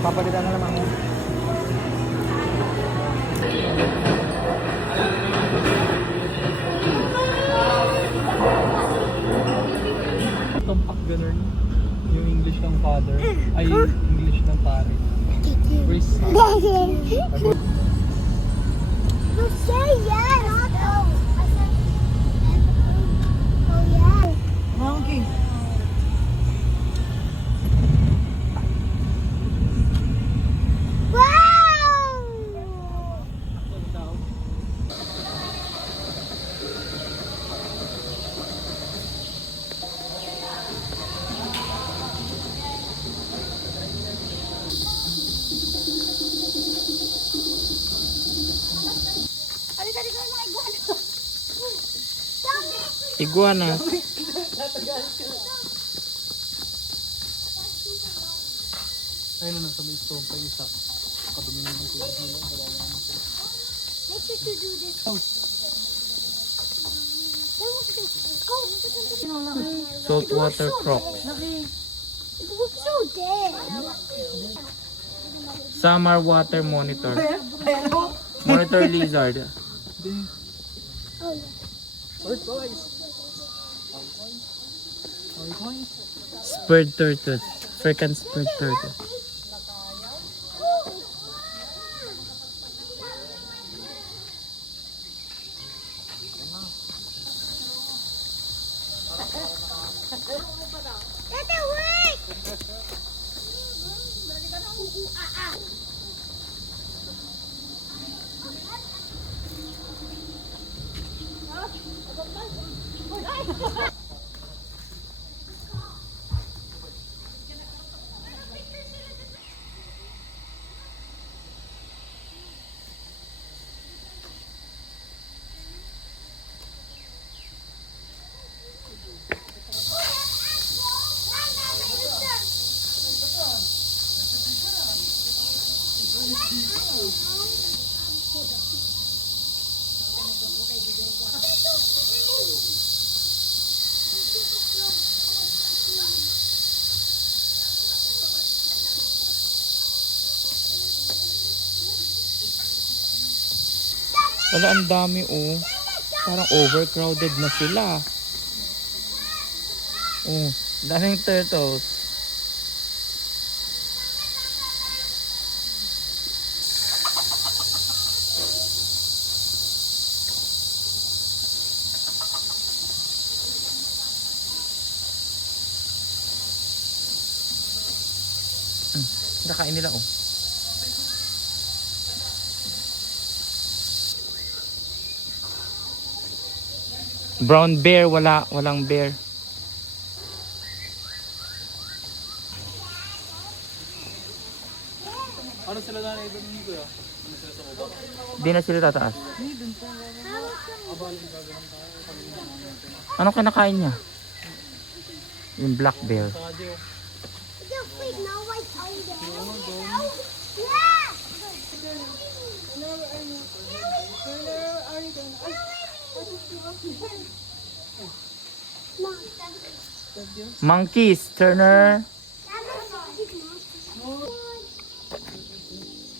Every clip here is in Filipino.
Papalitan na naman. Tumpak ganun. Yung English ng father. Ay, English ng pare. Where's You say yes. Not oh. I said oh yes. Monkey. Wow! Dali mga iguana. Iguana. Ayun na, nasa may stone pa isa. Kadumi na ng tubig nila. Wala naman sila. Make sure to do this. Go. Saltwater croc. It looks so dead. Summer water monitor. Monitor lizard. Hindi. Oh yeah. Turquoise. Turquoise. Spurred turtle. Freaking spurred turtle. That work. Wala, ang dami oh. Parang overcrowded na sila. Oh, daming turtles. Nakain nila oh. Brown bear, walang bear. Ano sila na ibig ni Kuya? Ano sila sa baba? Di na sila tataas. Anong kinakain niya? Yung black bear. Saka di oh. Yo, wait, now I tell you that. Yeah. Monkeys, Turner.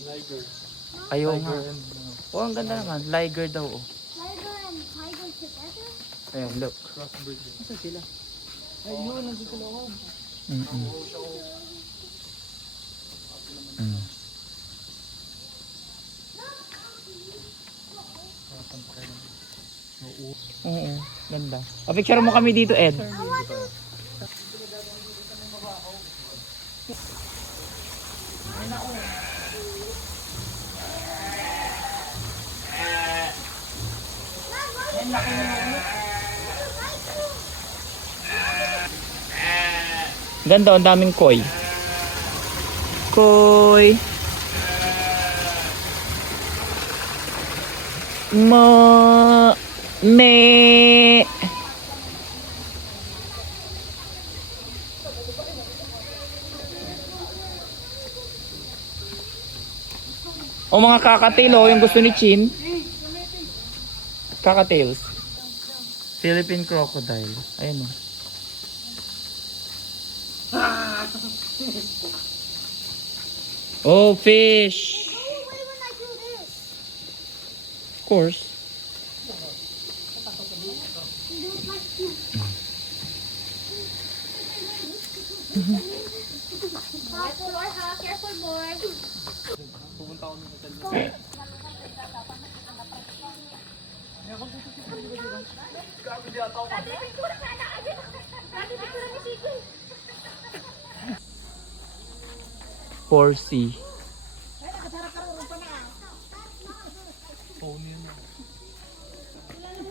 Liger. Ayaw nga. Liger and Oh, ang ganda naman. Liger daw oh. Tiger and tiger together? Ayan, look. crossbreed din. Asa sila? Ay, yun, nandito sa loob. Mm-mm. Mm. Oo, ganda. O, picture mo kami dito, Ed. Ganda, ang daming koi. Koi. Me. O mga kakatail oh, yung gusto ni Chin. Kakatails. Philippine crocodile. Ayun oh. Oh, fish! Go away when I do this. Of course. You don't like to. Careful, boy, ha? Careful, boy. Pupunta ako ng hotel. Horsey. Phone yun.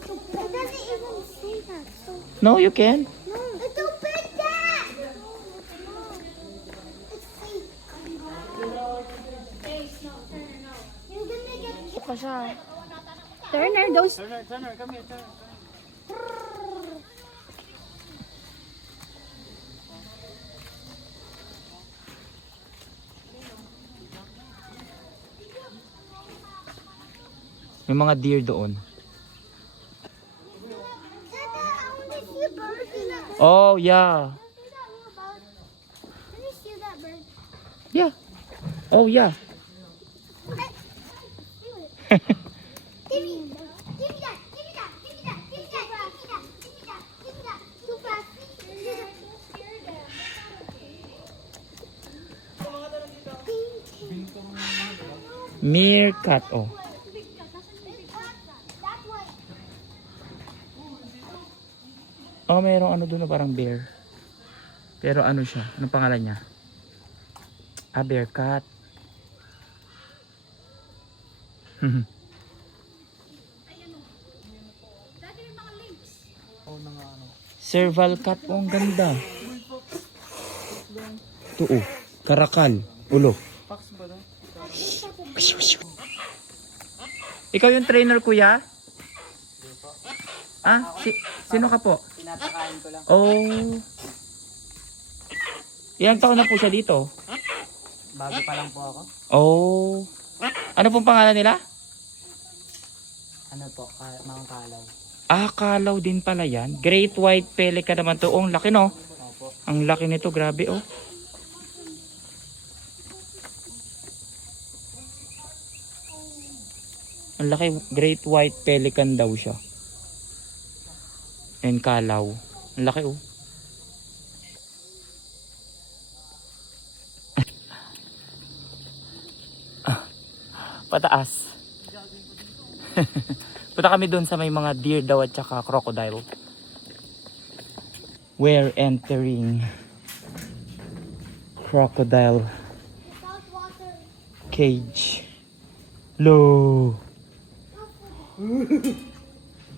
It doesn't even say that. So No, you can. no, it's so big, Dad. It's fake. You're gonna get. Pa siya. Turner, those... Turner, come here, Turner. May mga deer doon. Dad, I want to see a bird in that. Oh, yeah. Let me see that bird. Yeah. Oh, yeah. Give me that. Give me that. Give me that. Give me that. Give me that. Give me that. Give me that. Give me that. Too fast. Meerkat. Oh. That way. Oh, mayroong ano doon na parang bear. Pero ano siya? Anong pangalan niya? Ah, bear cat. Oh, na nga ano. Serval cat. Oh, ang ganda. Ito oh. Karakal. Ulo. Fox ba na? Ikaw yung trainer, kuya? Ah, sino ka po? Pinapakain ko lang. Oh. Ilang taon na po siya dito? Bago pa lang po ako. Oh. Ano pong pangalan nila? Ano po, mga kalaw. Ah, kalaw din pala yan. Great White Pelican naman to. Oh, ang laki no? Opo. Ang laki nito, grabe oh. Ang laki, Great White Pelican daw siya. And kalaw. Ang laki oh. Pataas. Punta kami doon sa may mga deer daw at saka crocodile. We're entering crocodile Saltwater. cage. Lo.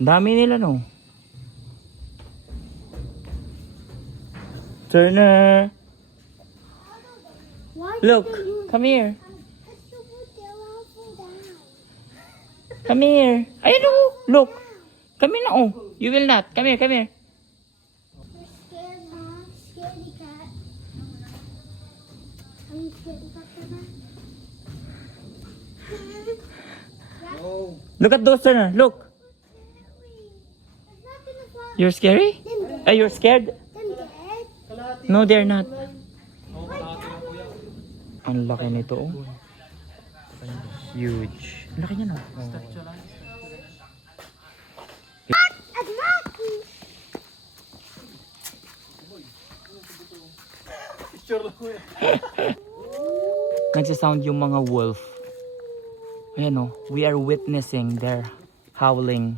Dami nila no. Turner. Why Look, did they use come here. It's so good, they're all fall down. Come here. Ayun oh, look. Come here na oh. You will not. Come here, come here. You're scared, huh? Scaredy cat. Are you scaredy cat, Turner? Oh. Look at those, Turner. Look. It's not gonna fall. You're scary? Then Are you scared? dead. No, they're not. Oh, kalahati lang kuya. Ang laki nito oh. Huge. Ang laki niya no. Statue lang. At Rocky. Picture lang kuya. Nagsasound yung mga wolf. Ayan oh. We are witnessing their howling.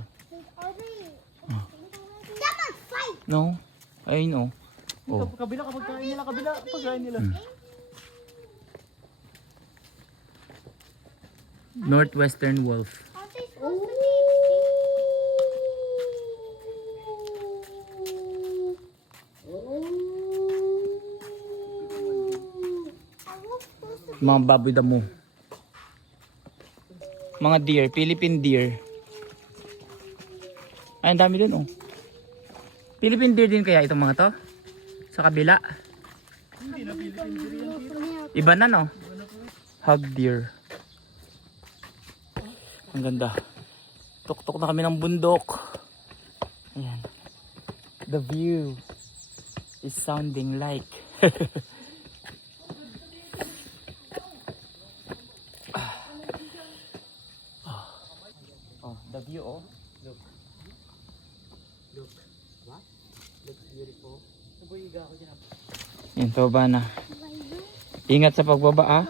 Are they? That might fight. No? Ayun oh. Oh. Kabila kapag kain nila, kabila kapag kain nila. Northwestern wolf. Are they supposed to be extinct? Are wolves supposed to Mga baboy damo. Mga deer. Philippine deer. Ay, ang dami dun oh. Philippine deer din kaya itong mga to? Sa kabila. Iba na no? Hog deer. Ang ganda. Tuktok na kami ng bundok. Ayan. The view is sounding like the view, oh. Look. Look. What? Looks beautiful. Nabuhiga ako dyan. Yan, pababa na. Ingat sa pagbaba, ah.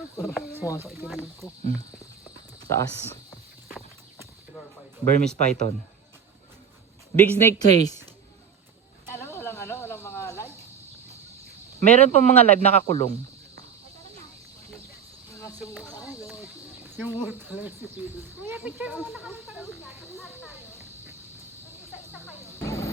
Sumasakit yung likod ko. Taas. Burmese python. Big snake chase. Alam mo, walang mga light. Meron pong mga live nakakulong. Yung murta lang si Philip. Kuya, picture mo muna kami para isa-isa kayo.